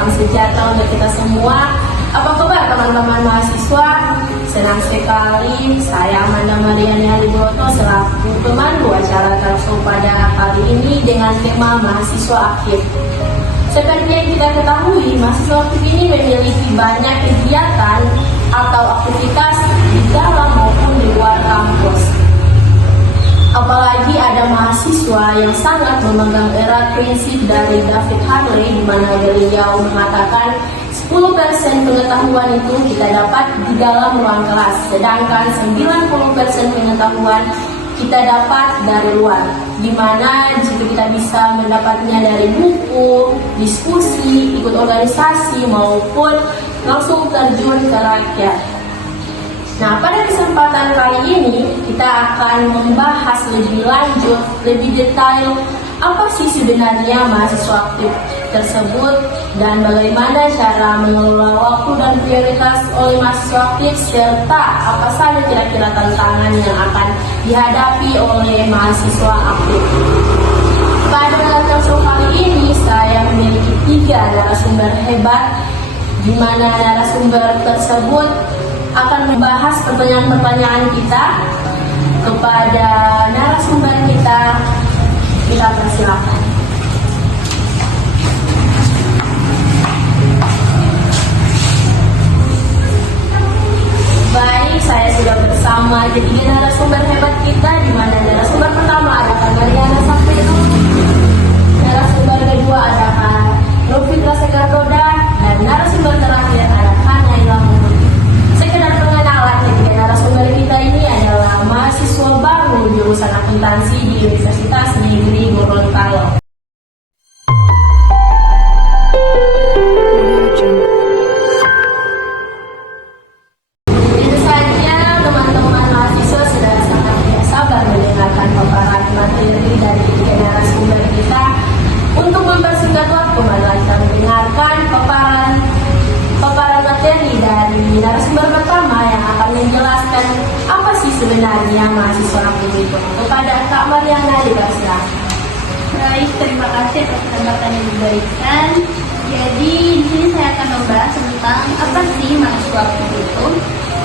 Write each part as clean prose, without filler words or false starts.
salam sejahtera untuk kita semua. Apa kabar teman-teman mahasiswa? Senang sekali saya Amanda Mariani Aliboto selaku pemandu acara talkshow pada kali ini dengan tema mahasiswa aktif. Seperti yang kita ketahui, mahasiswa aktif ini memiliki banyak kegiatan atau aktivitas di dalam maupun di luar kampus. Apalagi ada mahasiswa yang sangat memegang erat prinsip dari David Hartley, di mana beliau mengatakan 10% pengetahuan itu kita dapat di dalam ruang kelas, sedangkan 90% pengetahuan kita dapat dari luar, di mana jika kita bisa mendapatnya dari buku, diskusi, ikut organisasi, maupun langsung terjun ke rakyat. Nah, pada kesempatan kali ini kita akan membahas lebih lanjut, lebih detail apa sih sebenarnya mahasiswa aktif tersebut dan bagaimana cara mengelola waktu dan prioritas oleh mahasiswa aktif, serta apa saja kira-kira tantangan yang akan dihadapi oleh mahasiswa aktif. Pada talkshow kali ini saya memiliki 3 narasumber hebat, di mana narasumber tersebut akan membahas pertanyaan-pertanyaan kita kepada narasumber kita. Kita persilakan. Baik, saya sudah bersama ketiga narasumber hebat kita, di mana narasumber pertama ada Kak Mariana Sampeno, narasumber kedua ada Kak Rufitra Segardoda, dan narasumber terakhir ada Kak Naila Muhammad. Sekedar pengenalan, ketiga narasumber kita ini adalah mahasiswa baru jurusan akuntansi di Universitas Negeri Gorontalo. Tentu saja teman-teman mahasiswa sudah sangat tidak sabar mendengarkan paparan materi dari ketiga narasumber kita. Untuk mempersingkat waktu, mari kita mendengarkan paparan materi dari narasumber pertama yang akan menjelaskan apa sih sebenarnya mahasiswa aktif itu. Kepada Kak Mariana dipersilakan. Baik, terima kasih atas kesempatan yang diberikan. Jadi di sini saya akan membahas tentang apa sih mahasiswa aktif itu.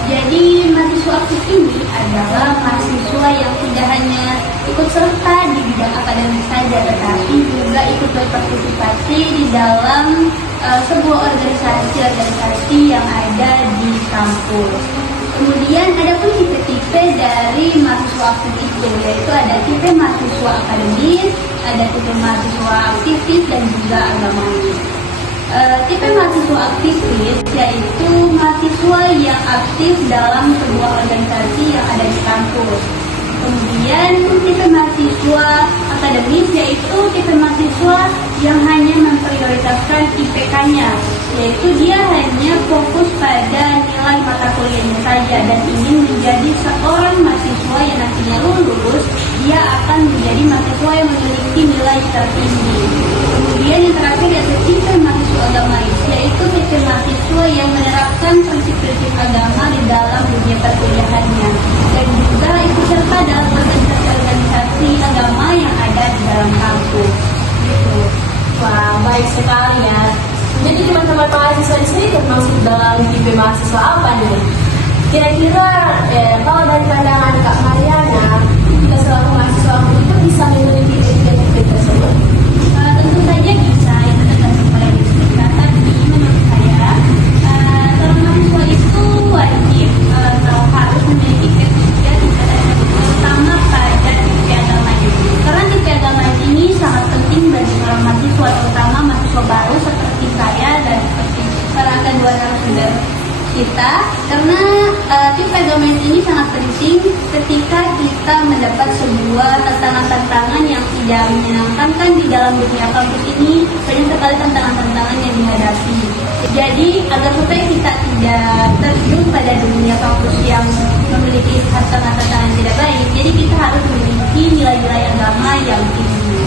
Jadi mahasiswa aktif ini adalah mahasiswa yang tidak hanya ikut serta di bidang akademik saja, tetapi juga ikut berpartisipasi di dalam sebuah organisasi yang ada di kampus. Kemudian ada pun tipe-tipe dari mahasiswa aktif itu, yaitu ada tipe mahasiswa akademis, ada tipe mahasiswa aktivis, dan juga agamis. Tipe mahasiswa aktivis yaitu mahasiswa yang aktif dalam sebuah organisasi yang ada di kampus. Kemudian tipe mahasiswa akademis yaitu tipe mahasiswa yang hanya memprioritaskan IPK-nya, yaitu dia hanya fokus pada nilai mata kuliahnya saja dan ingin menjadi seorang mahasiswa yang nantinya lulus, dia akan menjadi mahasiswa yang memiliki nilai tertinggi. Kemudian yang terakhir yaitu tipe mahasiswa agamis, yaitu tipe mahasiswa yang menerapkan prinsip-prinsip agama di dalam dunia perkuliahannya dan juga ikut serta dalam organisasi agama yang ada di dalam kampus. Gitu. Wah, baik sekali ya. Jadi teman-teman mahasiswa di sini termasuk dalam tipe mahasiswa apa nih? Kira-kira kalau dari pandangan Kak Mariana, kita selaku mahasiswa itu bisa memiliki tipe tersebut? Tentu saja bisa, yang tergantung pada diri kita. Tapi menurut saya, seorang mahasiswa itu wajib atau harus memiliki tipe terutama pada tipe agama ini. Karena tipe agama ini sangat penting bagi seorang mahasiswa, terutama mahasiswa baru seperti saya dan seperti para kedua narasumber kita, karena tipe agama ini sangat penting ketika kita mendapat sebuah tantangan-tantangan yang tidak menyenangkan kan di dalam dunia kampus ini. Banyak sekali tantangan-tantangan yang dihadapi. Jadi agar supaya kita tidak terjun pada dunia kampus yang memiliki tantangan-tantangan yang tidak baik, jadi kita harus memiliki nilai-nilai agama yang tinggi.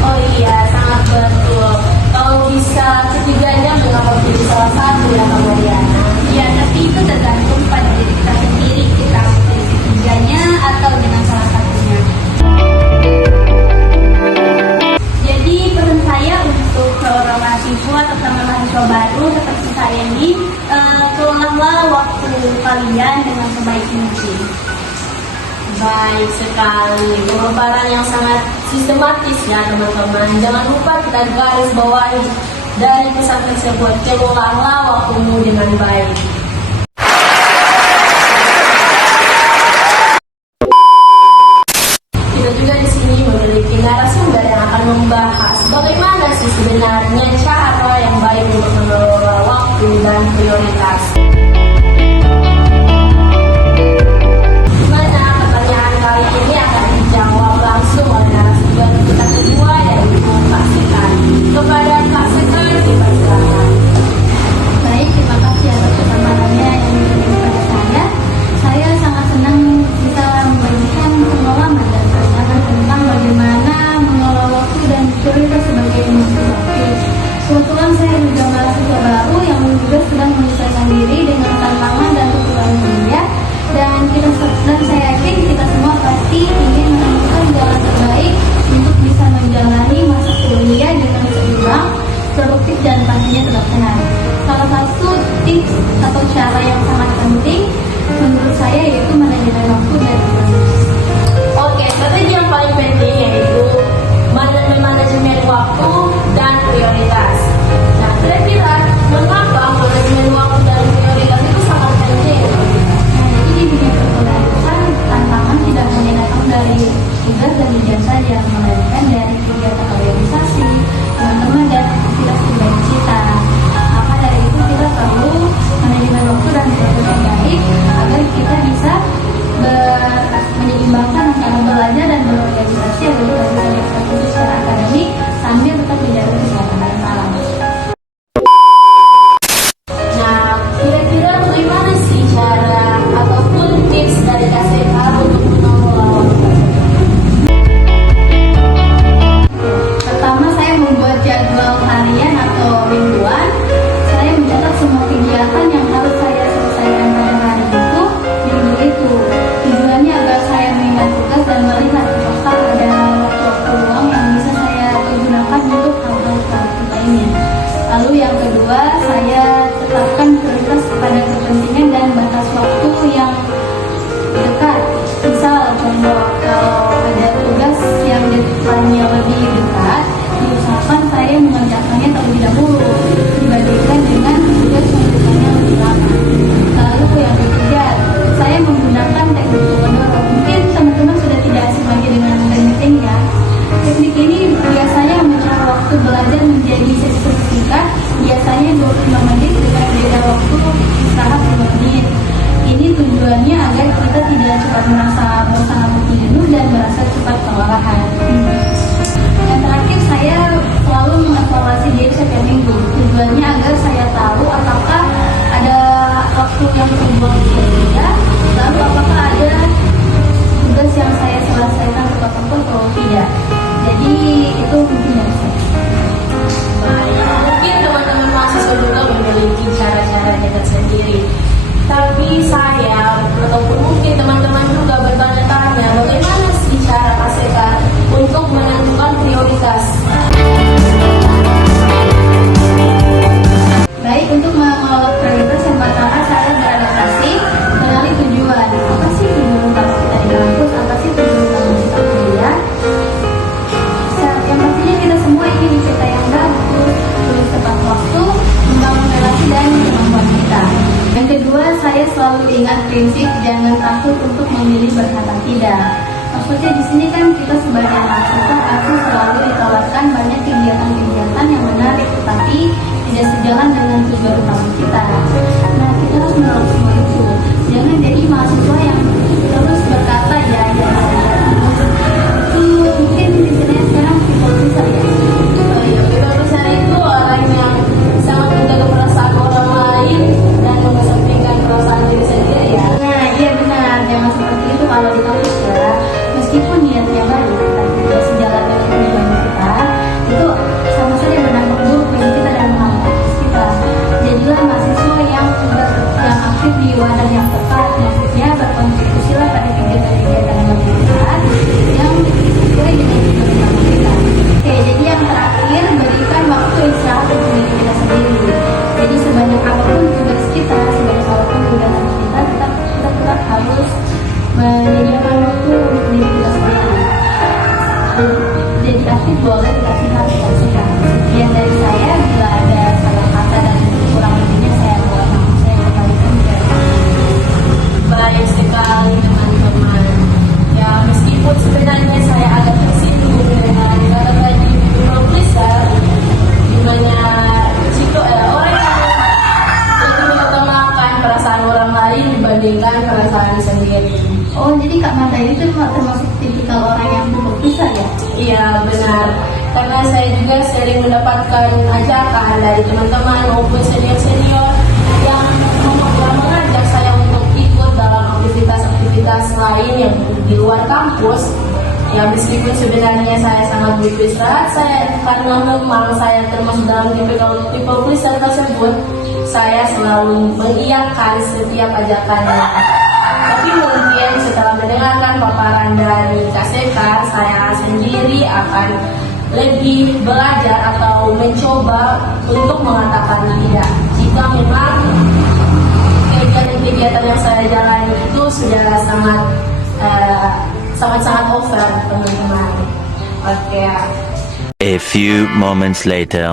Oh iya, sangat betul. Kalau bisa ketiganya, mengapa pilih salah satu ya Kak Mariana? Ya, tapi itu tergantung pada diri kita sendiri. Kita pilih ketiganya atau dengan salah satunya. Jadi baik sekali, pemaparan yang sangat sistematis ya teman-teman. Jangan lupa kita garis bawahi dari pesan tersebut, kelolahlah waktumu dengan baik. Kita juga di sini memiliki narasumber yang akan membahas bagaimana sih sebenarnya cara yang baik untuk mengelola waktu dan prioritas. Mana pertanyaan kali ini akan dijawab langsung oleh narasumber kita kedua, yaitu Kak Sekan. Kepada Kak Sekan, dipersilakan. Baik, terima kasih atas kesempatannya yang diberikan kepada saya. Saya sangat senang bisa membagikan pengalaman dan pandangan tentang bagaimana mengelola waktu dan prioritas sebagai mahasiswa. Kebetulan saya juga mahasiswa baru yang juga sedang menyesuaikan diri dengan tantangan dan tuntutan kuliah, dan saya yakin kita semua pasti ingin menemukan jalan terbaik untuk bisa menjalani masa kuliah dengan seimbang, produktif dan pastinya tetap sehat. Salah satu tips atau cara yang sangat penting menurut saya yaitu manajemen waktu dan prioritas. Oke, strategi yang paling penting yaitu manajemen waktu dan prioritas. Nah, kira-kira mengapa manajemen waktu dan prioritas itu sangat penting? Nah, jadi di dunia perkuliahan tantangan tidak hanya datang dari tugas dan ujian saja, melainkan dari kegiatan organisasi, teman-teman dan aktivitas pribadi kita. Maka dari itu kita perlu manajemen waktu dan prioritas yang baik agar kita bisa menyeimbangkan antara belajar dan berorganisasi agar kita bisa berfokus secara akademik sambil tetap menjaga kesehatan mental. Nah, kira-kira bagaimana sih cara ataupun tips dari KCK untuk mengelola waktu? Pertama, saya membuat jadwal harian atau mingguan. Saya mencatat semua kegiatan yang harus saya selesaikan pada hari itu, minggu itu. Tujuannya agar saya mengingat tugas dan melihat apakah ada waktu-waktu luang yang bisa saya gunakan untuk hal-hal produktif lainnya. Lalu yang kedua, saya tetapkan prioritas pada kepentingan dan batas waktu yang dekat. Misal contoh, kalau ada tugas yang deadline-nya lebih dekat, diusahakan saya mengerjakannya terlebih dahulu dibandingkan dengan tugas yang deadline-nya lebih lama. Lalu yang ketiga, saya menggunakan teknik Pomodoro. Mungkin teman-teman sudah tidak asing lagi dengan teknik ini ya. Teknik ini biasanya memecah waktu belajar menjadi sesi singkat, biasanya 25 menit dengan jeda waktu istirahat 5 menit. Ini tujuannya agar kita tidak cepat merasa bosan atau jenuh dan merasa cepat kelelahan. Yang terakhir, saya selalu mengevaluasi diri setiap minggu. Tujuannya agar saya tahu apakah ada waktu yang terbuang atau tidak, lalu apakah ada tugas yang saya selesaikan tepat waktu atau tidak. Jadi itu mungkin dari saya. Baik, mungkin teman-teman mahasiswa juga memiliki cara-caranya tersendiri. Tapi saya ataupun mungkin teman-teman juga bertanya-tanya bagaimana sih cara KCK untuk menentukan prioritas. Baik, untuk mengelola prioritas yang pertama saya beradaptasi, mengenali tujuan. Apa sih tujuan utama kita di kampus? Apa sih tujuan utama kita kuliah? Yang pastinya kita semua ingin cita yang bagus, lulus tepat waktu, membangun relasi dan kemampuan kita. Yang kedua, saya selalu ingat prinsip jangan takut untuk memilih berkata tidak. Maksudnya di sini kan kita sebagai mahasiswa pasti selalu ditawarkan banyak kegiatan-kegiatan yang menarik, tetapi tidak sejalan dengan tujuan utama kita. Nah, kita harus menolak semua itu. Jangan jadi mahasiswa yang terus berkata ya. Itu mungkin di sini sekarang people pleaser ya. Oh iya, people pleaser itu orang yang sangat menjaga perasaan orang lain dan mengesampingkan perasaan diri sendiri ya. Nah, iya benar. Jangan seperti itu kalau di kampus ya. Meskipun niatnya baik, tapi tidak sejalan dengan komunikasi boleh, tetapi harus tersekat. Sekian dari saya. Bila ada salah kata dan kurang lebihnya saya mohon maaf. Saya kembalikan ke Baik sekali teman-teman. Ya meskipun sebenarnya saya agak tersinggung dengan kata-kata di Profesor, dimana situ orang yang lebih mengutamakan perasaan orang lain dibandingkan perasaan sendiri. Oh, jadi Kak Mata itu termasuk tipikal orang yang cukup pisah ya? Iya benar, karena saya juga sering mendapatkan ajakan dari teman-teman maupun senior-senior yang mengajak saya untuk ikut dalam aktivitas-aktivitas lain yang di luar kampus. Ya meskipun sebenarnya saya sangat butuh istirahat, saya karena memang saya termasuk dalam people pleaser tersebut, saya selalu mengiyakan setiap ajakannya. Tapi mungkin setelah mendengarkan paparan dari Kak Sekar, saya sendiri akan lebih belajar atau mencoba untuk mengatakan tidak. Jika memang kegiatan yang saya jalani itu sudah sangat over, teman-teman. Oke. A few moments later.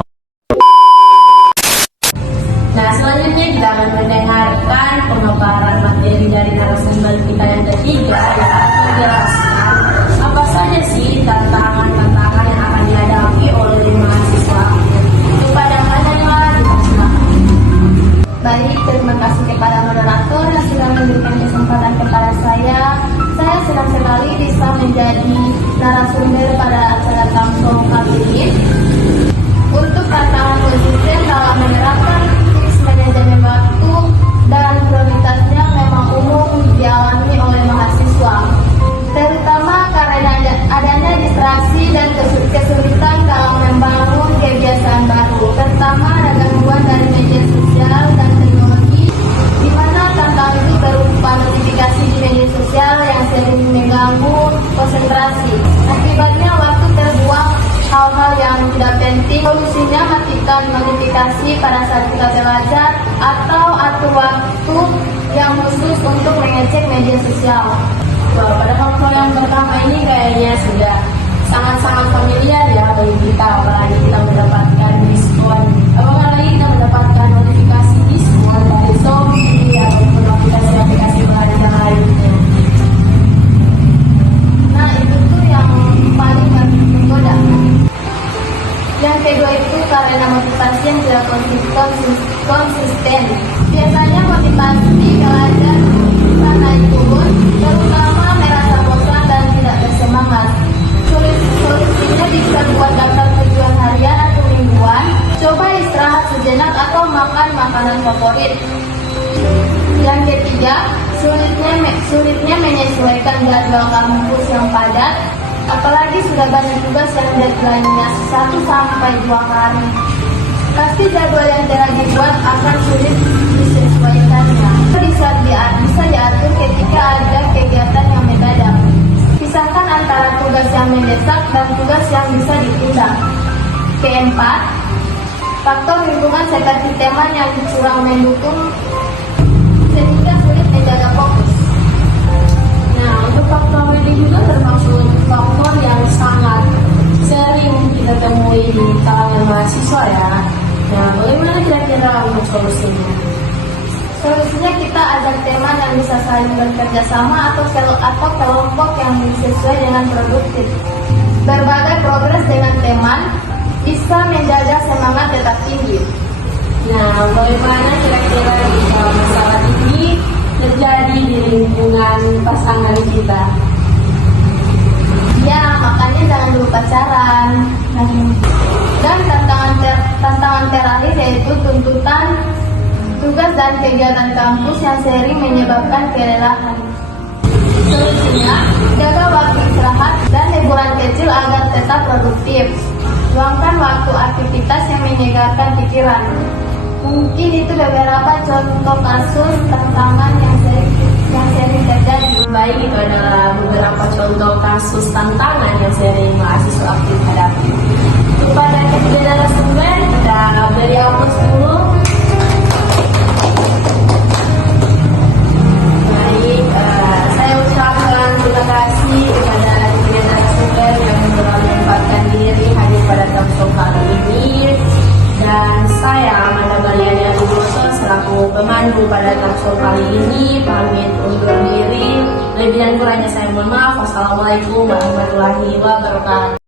Nah, selanjutnya kita akan mendengarkan pemaparan materi dari narasumber kita yang ketiga, yang akan menjelaskan apa saja sih tantangan-tantangan yang akan dihadapi oleh mahasiswa. Kepada Hanela, kita silakan. Baik, terima kasih kepada moderator yang sudah memberikan kesempatan kepada saya. Saya senang sekali bisa menjadi narasumber pada acara Kamsong kali ini. Untuk tantangan konsisten dalam menerapkan tips manajemen waktu dan prioritasnya memang umum dialami oleh mahasiswa, terutama karena adanya distraksi dan kesulitan dalam membangun kebiasaan baru, terutama ada gangguan dari media sosial dan teknologi, di mana tantangan itu berupa notifikasi di media sosial yang sering mengganggu konsentrasi. Akibatnya waktu terbuang hal-hal yang tidak penting. Solusinya matikan notifikasi pada saat kita belajar atau atur waktu yang khusus untuk mengecek media sosial. Wah, pada faktor yang pertama ini kayaknya sudah sangat-sangat familiar ya bagi kita, apalagi kita mendapatkan diskon, apalagi kita mendapatkan notifikasi diskon dari Shopee ataupun aplikasi-aplikasi belanja lainnya. Nah, itu tuh yang paling menggoda. Yang kedua itu karena motivasi yang tidak konsisten. Biasanya motivasi belajar bisa naik turun, terutama merasa bosan dan tidak bersemangat. Solusinya bisa buat daftar tujuan harian atau mingguan, coba istirahat sejenak atau makan makanan favorit. Yang ketiga, sulitnya menyesuaikan jadwal kampus yang padat, apalagi sudah banyak tugas yang deadline-nya 1 sampai 2 hari. Pasti jadwal yang telah dibuat akan sulit disesuaikannya. Bisa diatur ketika ada kegiatan yang mendadak. Pisahkan antara tugas yang mendesak dan tugas yang bisa ditunda. Keempat, faktor lingkungan seperti teman yang kurang mendukung sehingga sulit menjaga fokus. Nah, untuk faktor ini juga termasuk faktor yang sangat sering kita temui di kalangan mahasiswa ya. Nah, bagaimana kira-kira untuk solusinya? Solusinya kita ajak teman yang bisa saling bekerja sama atau kelompok yang sesuai dengan produktif. Berbagai progres dengan teman bisa menjaga semangat tetap tinggi. Nah, bagaimana kira-kira jika masalah ini terjadi di lingkungan pasangan kita? Ya, makanya jangan dulu pacaran. Dan tantangan terakhir yaitu tuntutan tugas dan kegiatan kampus yang sering menyebabkan kelelahan. Solusinya, jaga waktu istirahat dan hiburan kecil agar tetap produktif. Luangkan waktu aktivitas yang menyegarkan pikiran. Mungkin itu beberapa contoh kasus tantangan yang sering terjadi. Baik, itu adalah beberapa contoh kasus tantangan yang sering mahasiswa aktif hadapi. Kepada ketiga narasumber, kita beri aplaus dulu. Baik, saya ucapkan terima kasih kepada ketiga narasumber yang telah menyempatkan diri selaku pemandu pada talkshow kali ini. Pamit undur diri. Lebih dan kurangnya saya mohon maaf. Wassalamualaikum warahmatullahi wabarakatuh.